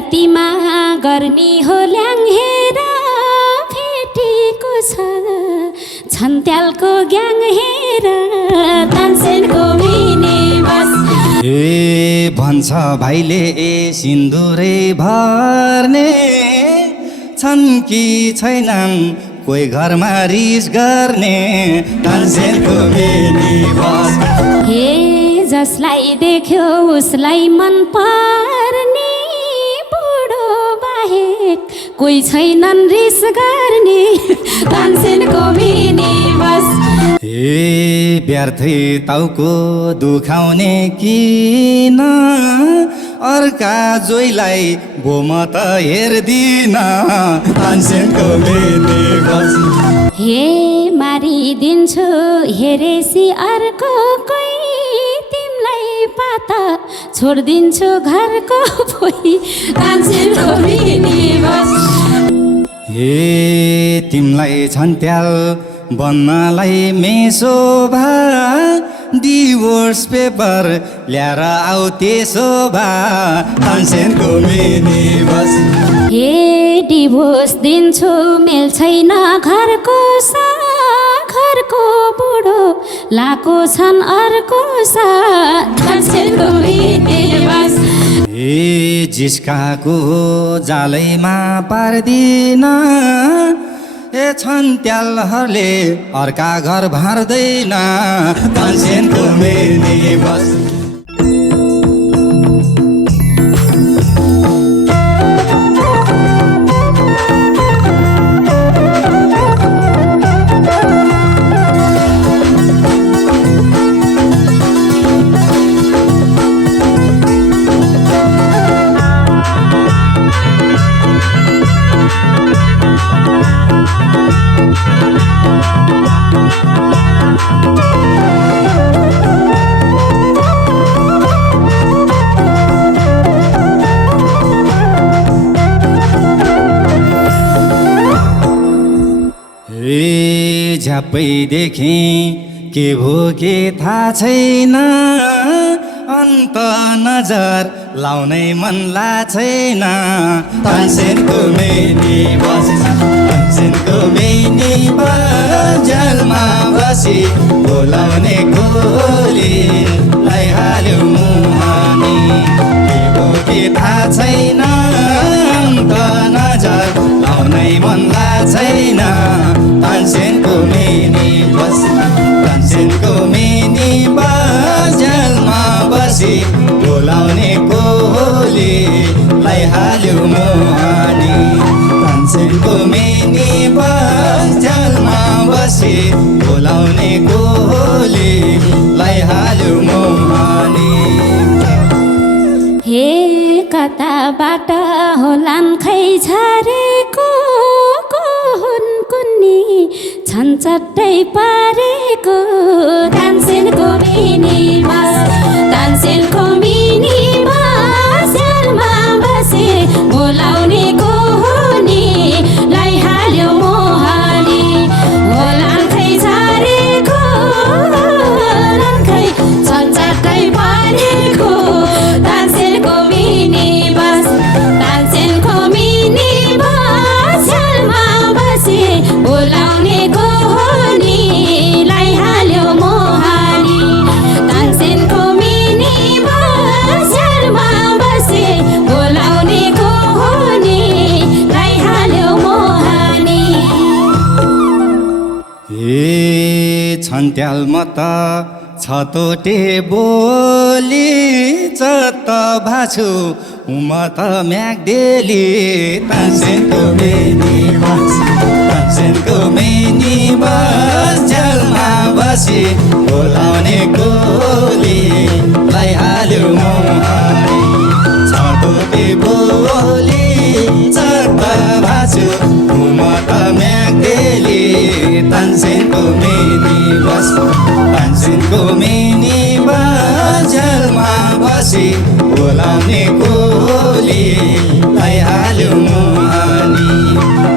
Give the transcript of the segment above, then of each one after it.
रातिमा गर्ने हो ल्याङ्हेर भेटेको छ छन्त्यालको ग्याङ हेर तानसेनको मिनेबस। ए भन्छ भाइले सिन्दुरै भर्ने छन् कि छैनन् कोही घरमा रिस गर्ने तानसेनको मिनेबस। हे जसलाई देख्यो उसलाई मन पर्ने बुढो बाहेक कोही छैनन् रिस गर्ने तानसेनको मिनेबस। ए व्यर्थै टाउको दुखाउने किन अर्का जोइलाई बोम त हेर्दिन तानसेनको मिनेबस। हे मारिदिन्छु हेरेसी अर्को कोही तिमीलाई पाता छोडिदिन्छु घरको पोइ तानसेनको मिनेबस। हे तिमीलाई छन्त्याल बन्नलाई मेसो भा डिभोर्स पेपर ल्याएर आऊ त्यसो भा तानसेनको मिनेबस। हे डिभोर्स दिन्छु मेल छैन घरको सा घरको बुढो लाको छन् अर्को सा तानसेनको मिनेबस। ए जिस्काको जालैमा पार्दिन ए छन्त्यालहरूले अर्का घर भार्दैन तानसेनको मिनेबस। झ्याप्पै देखेँ के भो के थाहा छैन अन्त नजर लाउनै मन छैन तानसेनको मिनेबस। तानसेनको मिनेबस जेलमा बसी बोलाउने गोलीलाई हाल्यो मुहानी के भो के थाहा छैन अन्त नजर लाउनै मन छैन तानसेनको मिनेबस। तानसेनको मिनेबस जेलमा बसी बोलाउने कोलीलाई हाल्यो मुहानी तानसेनको मिनेबस जेलमा बसी बोलाउने कोलीलाई हाल्यो मुहानी। हे कताबाट होलान् खै झरेको कुन्नी छन् चट्टै पारेको तानसेनको मिनेबस। तानसेनको मिनेबस जेलमा बसे बोलाउने कोलीलाई हाल्यो मुहानी होलान् खै झरेको खै छन् चट्टै पारेको तानसेनको मिनेबस। तानसेनको मिनेबस जेलमा बसे बोलाउने कोलीलाई हाल्यो मुहानी तानसेनको मिनेबस जेलमा बसे बोलाउने कोलीलाई हाल्यो मुहानी। ए छन्त्याल म त छतोटे बोली चत्त भाछु म त म्याग्देली तानसेनको मिनेबस। तानसेनको मिनेबस जेलमा बसी बोलाउने कोलीलाई हाल्यो मुहानी छतोटे बोली चत्त भाछु म त म्याग्देली तानसेनको मिनेबस। तानसेनको मिनेबस जेलमा बसी बोलाउने कोलीलाई हाल्यो मुहानी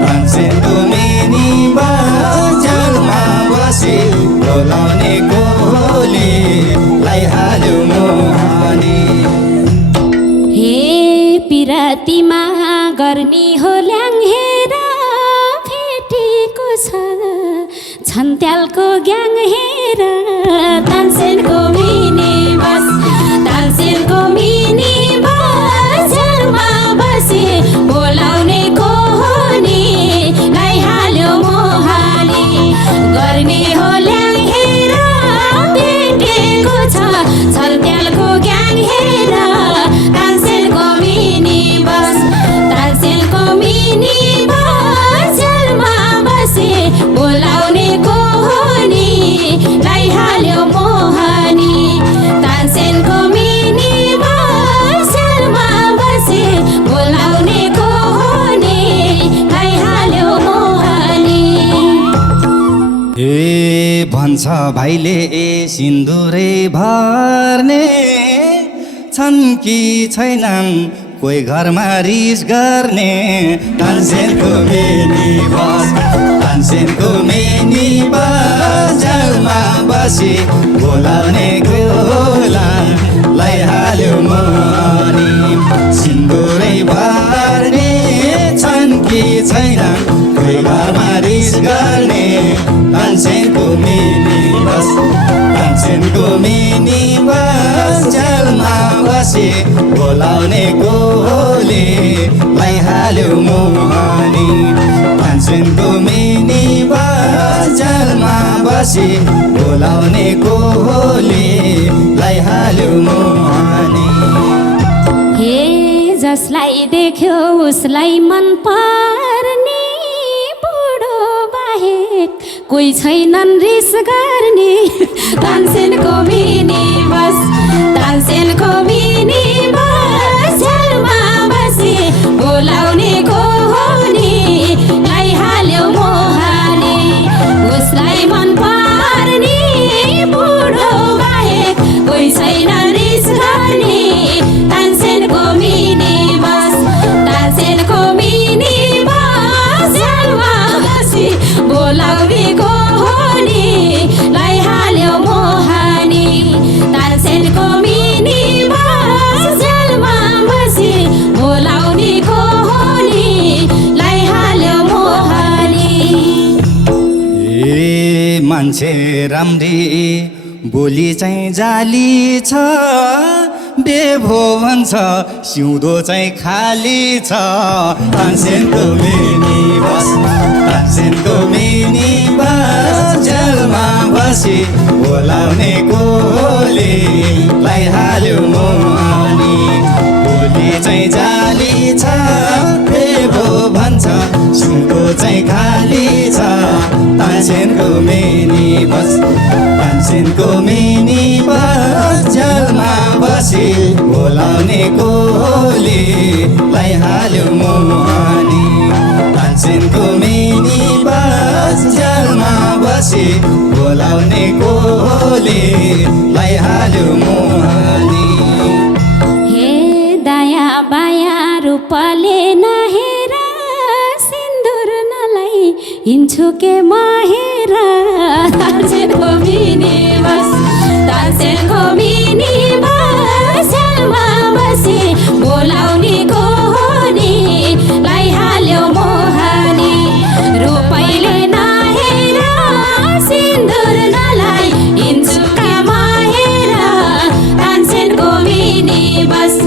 तानसेनको मिनेबस जेलमा बसी बोलाउने कोलीलाई हाल्यो मुहानी। हे पिरा रतिमा गर्ने हो ल्याङ हेर भेटेको छ छन्त्यालको ग्याङ हेर तानसेनको मिनी बस तानसेनको मिनी बस झ्यालमा बसे बोलाउने को हो नि लैहाल्यो मोहाली गर्ने हो ल्याङ हेर भेटेको छ छन्त्यालको ग्याङ हेर तानसेनको मिनी बस तानसेनको मिनी बस झ्यालमा बसे बोलाउने को हो नि लैहाल्यो मोहानी तानसेनको मिनी बस झ्यालमा बसे बोलाउने को हो नि लैहाल्यो मोहानी ए भन्छ भाइले सिन्दुरै भर्ने छन् कि छैनन् कोही घरमा रिस गर्ने तानसेनको मिनी बस तानसेनको मिनी बस झ्यालमा बसी बोलाउने गोला लैहाल्यो मोहानी सिन्दुरै भर्ने छन् कि छैनन् कोही घरमा रिस गर्ने तानसेनको मिनी बस तानसेनको मिनी बस झ्यालमा बसी बोलाउने गोले लैहाल्यो मोहानी तानसेनको मिनी बस झ्यालमा बसी बोलाउने गोले लैहाल्यो मोहानी हे जसलाई देख्यो उसलाई मन पर्ने बुढो बाहेक कोही छैनन् रिस गर्ने तानसेनको मिनी बस तानसेनको मिनी बस झ्यालमा बसे बोलाउने को हो नि लैहाल्यो मोहानी उसलाई मन पर्ने बुढो बाहेक कोही छैनन् रिस गर्ने तानसेनको मिनी बस तानसेनको मिनी बस झ्यालमा बसी बोलाउने को हो नि लैहाल्यो मोहानी तानसेनको मिनी बस झ्यालमा बसी बोलाउने को हो नि लैहाल्यो मोहानी ए मान्छे राम्री बोली चाहिँ जाली छ बेभो भन्छ सिउँदो चाहिँ खाली छ तानसेनको मिनी बस तानसेनको मिनी बस झ्यालमा बसी बोलाउने गोले लैहाल्यो मोहानी बोली चाहिँ जाली छ बेभो भन्छ सिउँदो चाहिँ खाली छ तानसेनको मिनी बस तानसेनको मिनी बस झ्यालमा बसी बोलाउने गोले लैहाल्यो मोहानी तानसेनको मिनी बस झ्यालमा बसी बोलाउने गोले लैहाल्यो मोहानी हे दाया बाया रूपले नहेर सिन्दुर नलाई हिँड्छु के महेर तानसेनको मिनी बस तानसेनको मिनी बस झ्यालमा बसी बोलाउने को हो नि लैहाल्यो मोहानी रूपैले नहेर सिन्दुर नलाई हिँड्छु के महेर तानसेनको मिनी बस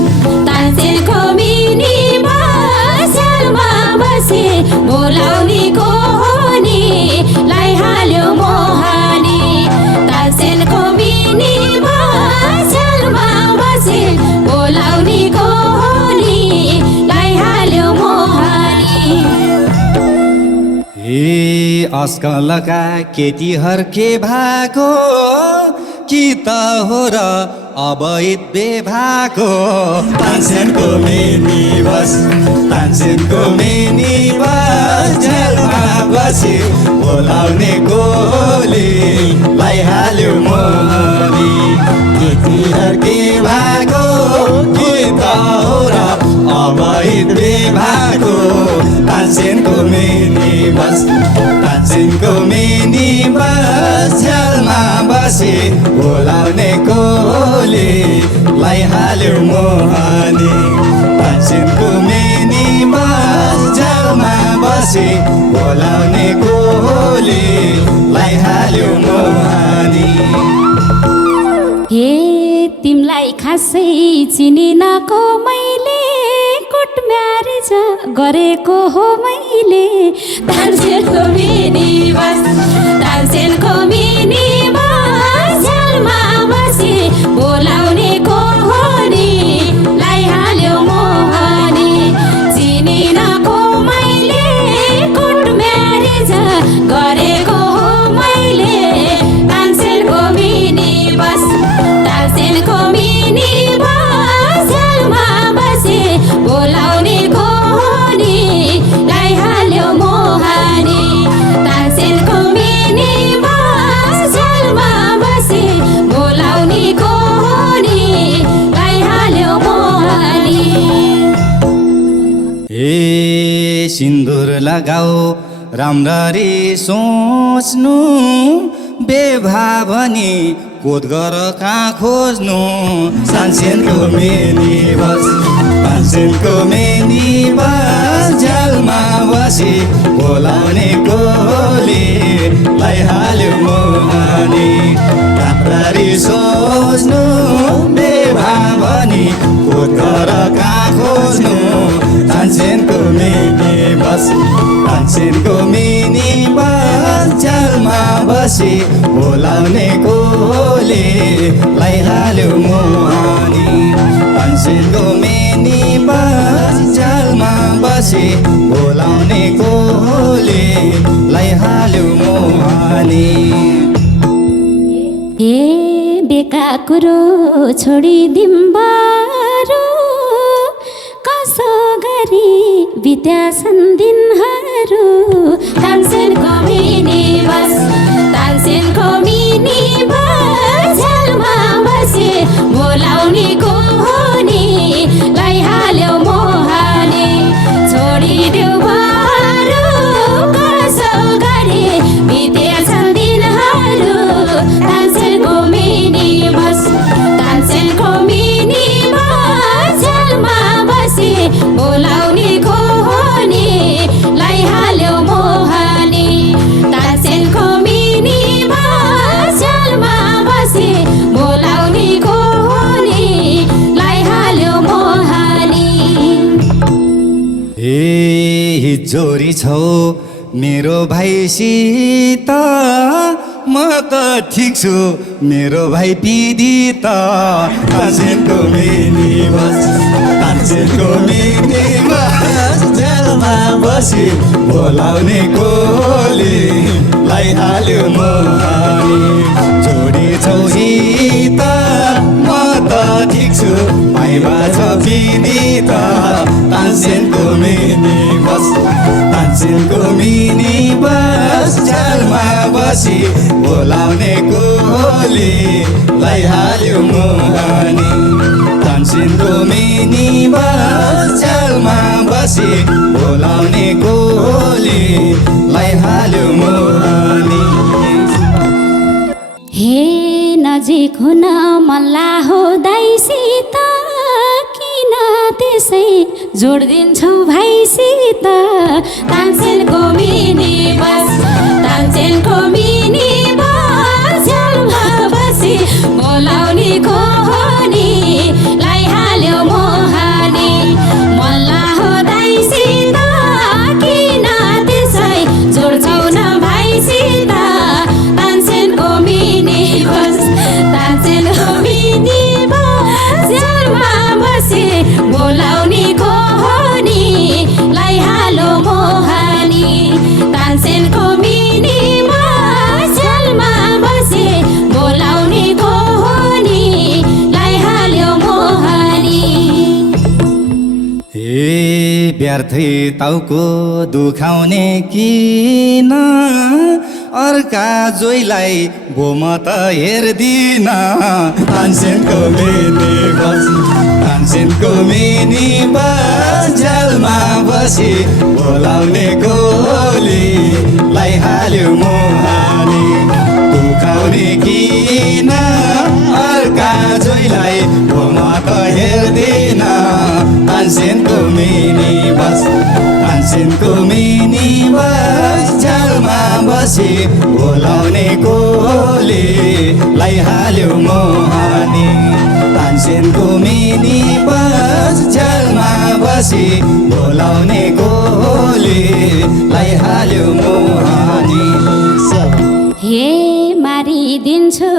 तानसेनको मिनी बस झ्यालमा बसी बोलाउने को हो नि लैहाल्यो मोहानी तानसेनको मिनी बस झ्यालमा बसी बोलाउने को हो नि लैहाल्यो मोहानी ए आजकलका केटीहर के भाको कि त हो र अवैध बेभाको तानसेनको मिनी बस तानसेनको मिनी बस झ्यालमा बसी बोलाउने गोले लैहाल्यो मोहानी केटीहर के भाको कि त हो र अवैध बेभाको तानसेनको मिनी बस तानसेनको मिनी बस झ्यालमा बसी बोलाउने गोले लैहाल्यो मोहानी तानसेनको बोलाउने कोले लैहाल्यो मोहानी। हे तिमलाई खासै चिनिनको मैले कोर्ट म्यारेज गरेको हो मैले। तानसेनको मिनी बस झ्यालमा बसी बोलाउने को हो नि लैहाल्यो मोहानी। चिनिनको मैले कोर्ट म्यारेज गरेको हो मैले। तानसेनको मिनी बस झ्यालमा बसी बोलाउने को हो नि लैहाल्यो मोहानी। तानसेनको मिनी बस झ्यालमा बसी बोलाउने को हो नि लैहाल्यो मोहानी। ए सिन्दुर लगाऊ राम्ररी सोच्नु, बेभा भनी कोद गर कहाँ खोज्नु। तानसेनको मिनी बस झ्यालमा बसी बोलाउने कोले लैहाल्यो मोहानी। राम्ररी सोच्नु, बेभा भनी कोद गर कहाँ खोज्नु। तानसेनको मिनी बस झ्यालमा बसी बोलाउने कोले लैहाल्यो मोहानी। तानसेनको मिनी बस झ्यालमा बसी बोलाउने कोले लैहाल्यो मोहानी। हे बेका कुरो छोडिदिम्बारो, कसो गरी बित्याछन् दिनहरू। तानसेनको मिनी बस झ्यालमा बसी बोलाउने को हो नि लैहाल्यो मोहानी। छोडिदेऊ बारो, कसो गरी बित्याछन् दिनहरू। तानसेनको मिनी बस झ्यालमा बसी बोलाउने को हो नि लैहाल्यो मोहानी। तानसेनको मिनी बस झ्यालमा बसी बोलाउने को हो नि लैहाल्यो मोहानी। ए हिजोरी छौ मेरो भाइसित, म त ठिक छु मेरो भाइ पीडित। तानसेनको मिनी बस झ्यालमा बसी बोलाउने कोले लैहाल्यो मोहानी। जोडी छौ हित, म त ठिक छु भाइबा छ पीडित। तानसेनको मिनी बस झ्यालमा बसी बोलाउने कोले लैहाल्यो मोहानी। तानसेनको मिनी बस झ्यालमा बसी बोलाउने कोले लैहाल्यो मोहानी। हे नजिक हुन मल्ला हो दाइसित, किन त्यसै जोडिदिन्छौ भाइसित। तानसेनको मिनी बस झ्यालमा बसी बोलाउने को हो नि लैहाल्यो मोहानी। मल्ला हो दाइसित, किन त्यसै जोड्छौ न भाइसित। तानसेनको मिनी बस झ्यालमा बसी बोलाउने को हो नि लैहाल्यो मोहानी। तानसेनको मिनी बस झ्यालमा बसी बोलाउने को हो नि लैहाल्यो मोहानी। ए व्यर्थै टाउको दुखाउने किन, अर्का जोइलाई बोम त हेर्दिन। तानसेनको मिनी बस झ्यालमा बसी बोलाउने कोले लैहाल्यो मोहानी। दुखाउने किन अर्का जोइलाई बोम त हेर्दिन। तानसेनको मिनी बस तानसेनको मिनी बस झ्यालमा बसी बोलाउने कोले लैहाल्यो मोहनी तानसेनको मिनी बस झ्यालमा बसी बोलाउने कोले लैहाल्यो मोहनी हे मारिदिन्छु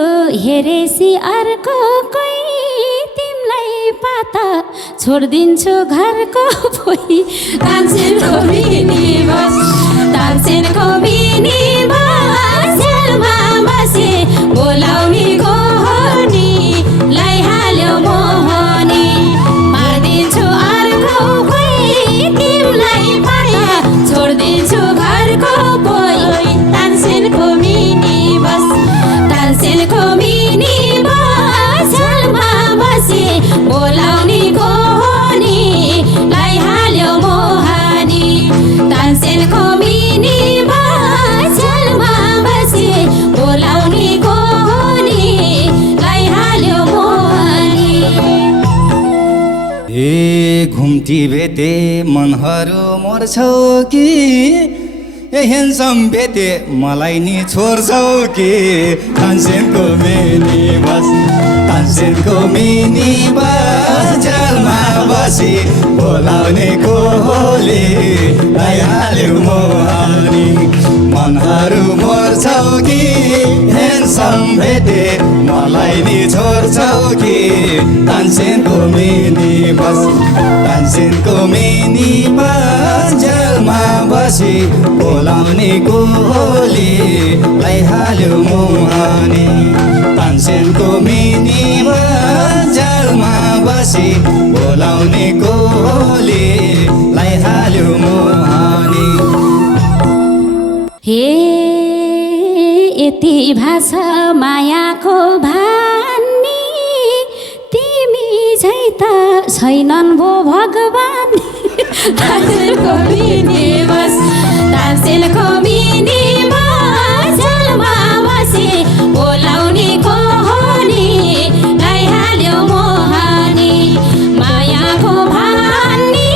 हेरेसी अर्को कोही तिमीलाई पाता छोडिदिन्छु घरको पोइ तानसेनको मिनी बस तानसेनको मिनी बस झ्यालमा बसी बोलाउने कोनी लैहाल्यो मोहनी मारिदिन्छु अर्को कोही तिमीलाई पाता छोडिदिन्छु घरको पोइ तानसेनको मिनी बस तानसेनको मिनी बस झ्यालमा बसी बोलाउने कोनी लैहाल्यो मोहनी तानसेनको मिनी बस झ्यालमा बसी बोलाउने कोनी लैहाल्यो मोहनी ए घुम्ती भेटे मनहरू मर्छौ कि ए हेन्सम भेटे मलाई नि छोड्छौ कि तानसेनको मिनी बस तानसेनको मिनी बस झ्यालमा बसी बोलाउने कोले लैहाल्यो मोहनी मनहरू मर्छौ कि हेन्सम भेटे मलाई नि छोड्छौ कि तानसेनको मिनी बस तानसेनको मिनी बस झ्यालमा बसी बोलाउने कोले लैहाल्यो मोहनी तानसेनको मिनी बस झ्यालमा बसी बोलाउने कोले लैहाल्यो मोहनी हे यति भाषा मायाको भानी तिमी झै त छैनन् भो भगवान् तानसेनको मिनी बस तानसेनको मिनी बस झ्यालमा बसी बोलाउने कोनी लैहाल्यो मोहनी मायाको भानी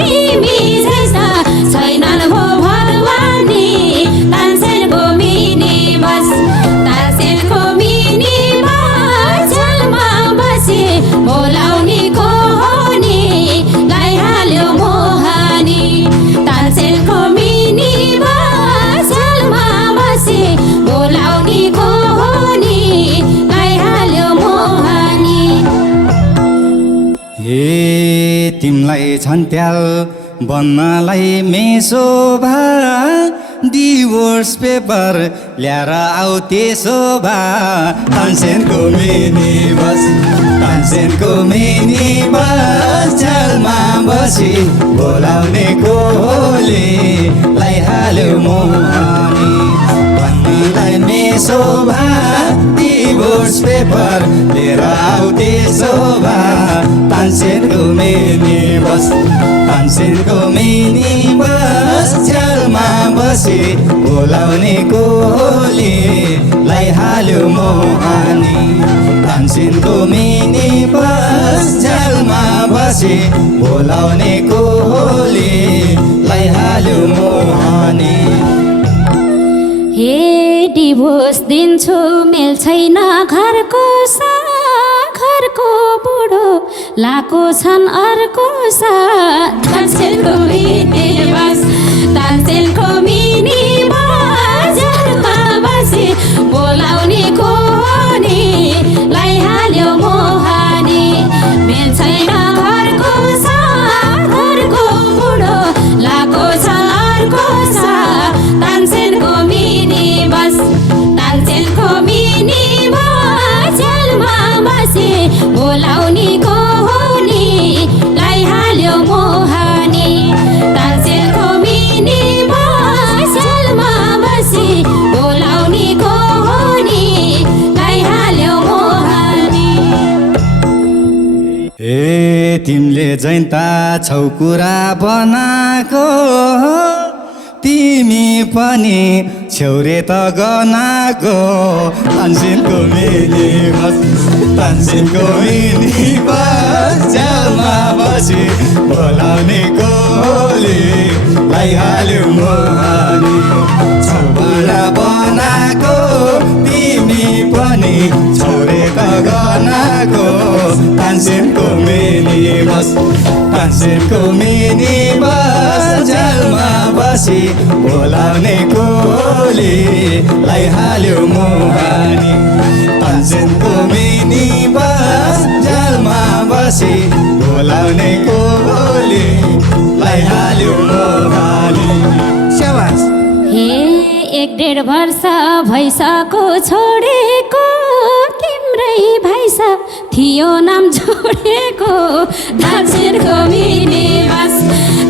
तिमी झै त छैनन् भो भगवानी तानसेनको मिनी बस तानसेनको मिनी बस झ्यालमा बसी बोलाउने कोनी लैहाल्यो मोहनी तानसेनको मिनी बस झ्यालमा बसी बोलाउने कोनी लैहाल्यो मोहनी हे तिमलाई छन्त्याल बन्नलाई मेसो भा डिभोर्स पेपर ल्याएर आऊ त्यसो भा तानसेनको मिनी बस तानसेनको मिनी बस झ्यालमा बसी बोलाउने कोले लैहाल्यो मोहनी बन्नलाई मेसो भा डिभोर्स पेपर लिएर आऊ त्यसो भा तानसेनको मिनी बस तानसेनको मिनी बस झ्यालमा बसी बोलाउने कोले लैहाल्यो मोहनी तानसेनको मिनी बस झ्यालमा बसी बोलाउने कोले लैहाल्यो मोहनी हे डिभोर्स दिन्छु मेल छैन घरको सा घरको बुढो लाको छन् अर्को सा तानसेनको मिनी बस तानसेनको मिनी बस झ्यालमा बसी बोलाउने कोनी लैहाल्यो मोहनी मेल छैन घरको सा घरको बुढो लाको छ अर्को सा तानसेनको मिनी बस तानसेनको मिनी बस झ्यालमा बसी बोलाउने कोनी लैहाल्यो मोहनी तानसेनको मिनी बस झ्यालमा बसी बोलाउने कोनी लैहाल्यो मोहनी ए तिमीले जैन्ता छौ कुरा बनाएको तिमी पनि छेउरे त गनाको तानसेनको मिनी बस तानसेनको मिनी बस झ्यालमा बसी बोलाउने कोले लैहाल्यो मोहनी छौबना बनाको तिमी पनि छोरे त गनाको तानसेनको मिनी बस तानसेनको मिनी बस जलमा बसी बोलाउने कोली लैहाल्यो मोहनी तानसेनको मिनी बस जलमा बसी बोलाउने कोली लैहाल्यो मोहनी शाबास हे 1.5 वर्ष भइसक्यो छोडेको तिम्रै भाइस थियो नाम जोडेको तानसेनको मिनी बस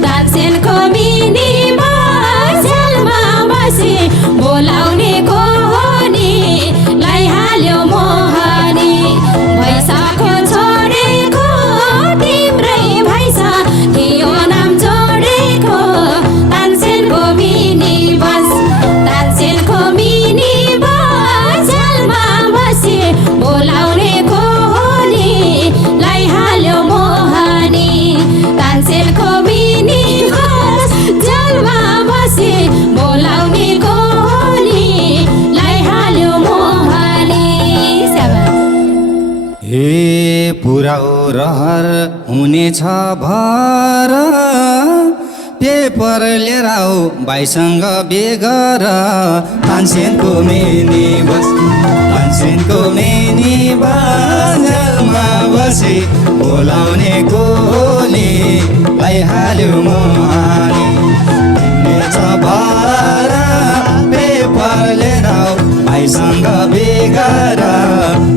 तानसेनको मिनी बस जलमा बसी बोलाउने कोनी लैहाल्यो मोहनी भइसक्यो छोडेको तिम्रै भाइस थियो नाम जोडेको तानसेनको मिनी बस तानसेनको मिनी बस जलमा बसी बोलाउने कोली लैहाल्यो मोहनी तानसेनको मिनी बस जलमा बसी बोलाउने कोली लैहाल्यो मोहनी हे पुराउ रहर हुनेछ भर पेपर लिएर आऊ भाइसँग बेगर तानसेनको मिनी बस तानसेनको मिनी बस जलमा बसी बोलाउने कोली लैहाल्यो मोहनी हुनेछ भर पेपर लिएर आऊ भाइसँग बेगर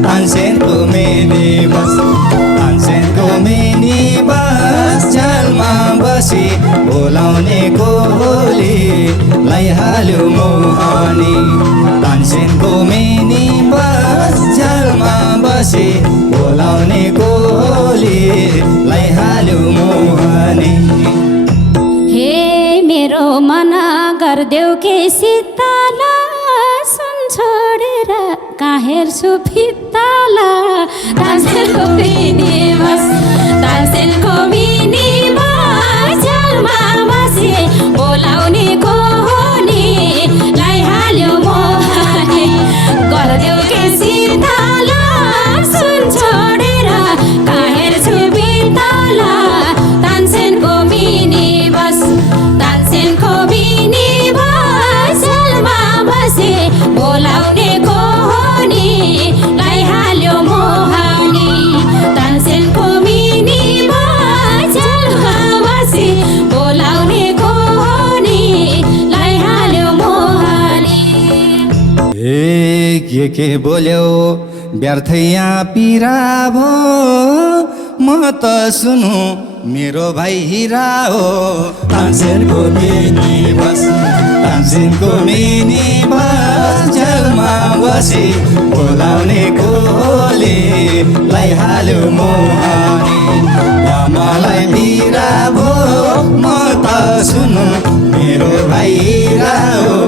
तानसेनको मिनी बस तानसेनको मिनी बस जलमा बसी बोलाउने कोली लैहाल्यो मोहनी तानसेनको मिनी बस जलमा बसी बोलाउने कोली लैहाल्यो मोहनी हे मेरो मन गर्देऊ के शीतला सुन छोडेर कहाँ हेर्छु फित्तला तानसेनको मिनी बस तानसेनको मिनी बस जलमा बसी बोलाउने कोनी लैहाल्यो मोहनी गर्देऊ के शीतला सुन छोडेर कहाँ हेर्छु फित्तला तानसेनको मिनी बस तानसेनको मिनी बस जलमा बसी बोलाउने कोनी लैहाल्यो मोहनी तानसेनको मिनी बस जलमा बसी बोलाउने कोनी लैहाल्यो मोहनी ए के बोल्यौ व्यर्थै यहाँ पिरा भो म त सुनु मेरो भाइ हिरा हो तानसेनको मिनी बस तानसेनको मिनी बस जलमा बसी बोलाउने कोली लैहाल्यो मोहनी मलाई पिरा भो म त सुनु मेरो भाइ हिरा हो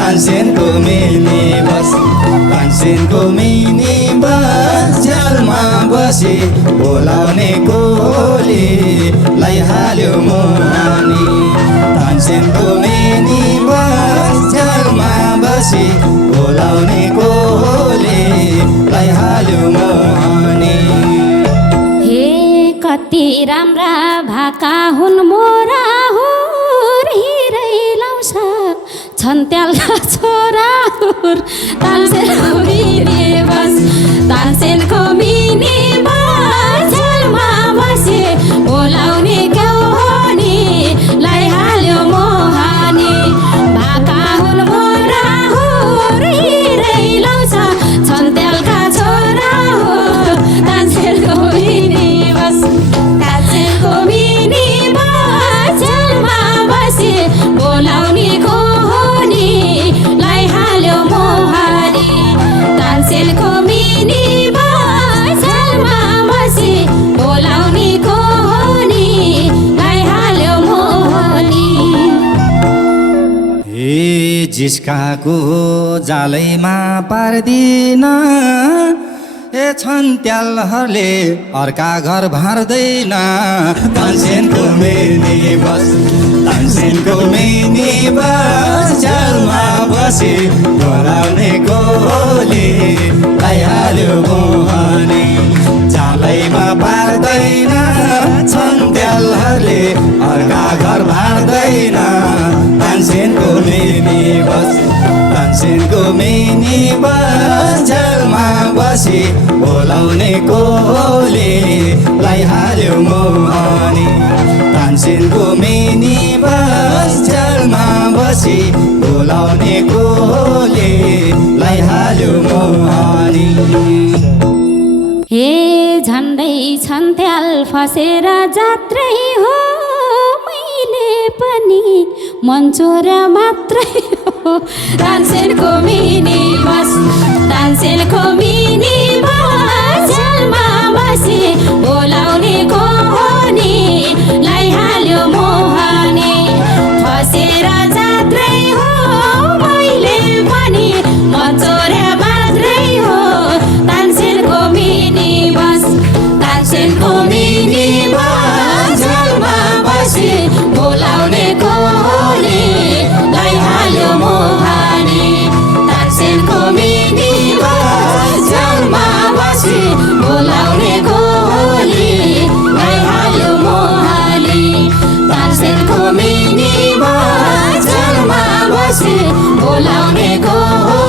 तानसेनको मिनी बस तानसेनको मिनी बस जलमा बसी बोलाउने कोली लैहाल्यो मोहनी तानसेनको मिनी बस जलमा बसी बोलाउने कोली लैहाल्यो मोहनी हे कति राम्रा भाका हुन् मोरा हुर हिरै लाउँछ छन्त्यालका छोरा हुर तानसेनको मिनी बस तानसेनको मिनी बस जलमा बसी बोलाउने कोनी लैहाल्यो मोहनी भाका हुन् मोरा हुर हिरै लाउँछ छन्त्यालका छोरा हुर तानसेनको मिनी बस तानसेनको मिनी बस जलमा बसी बोलाउने कोनी लैहाल्यो मोहनी तानसेनको मिनी बस जलमा बसी बोलाउने कोनी लैहाल्यो मोहनी हे जिस्काको जालैमा पार्दिन ए छन्त्यालहरूले अर्का घर भार्दैन तानसेनको मिनी बस तानसेन तानसेनको मिनी बस जलमा बसी बोलाउने कोले आइहाल्यो मोहनी चालैमा पार्दैन छन्त्यालहरूले अर्का घर भाँड्दैन तानसेनको मिनी बस तानसेनको मिनी बस जलमा बसी बोलाउने कोले लाइहाल्यो मोहनी तानसेनको मिनी बस जलमा बसी बोलाउने कोले लाइहाल्यो मोहनी हे झन्डै छन्त्याल फसेर जात्रै हो मैले पनि मन्चोरा मात्रै हो तानसेनको मिनी बस तानसेनको मिनी बस जलमा बसी बोलाउने कोनी लाइहाल्यो मोहनी फसेर जात्रै हो मैले पनि मन्चोरा मात्रै हो तानसेनको मिनी बस तानसेनको मिनी बस जलमा बसी बोलाउने कोले लाइहाल्यो मोहनी तानसेनको मिनी बस जलमा बसी बोलाउने कोले लाइहाल्यो मोहनी तानसेनको मिनी बस जलमा बसी बोलाउने कोले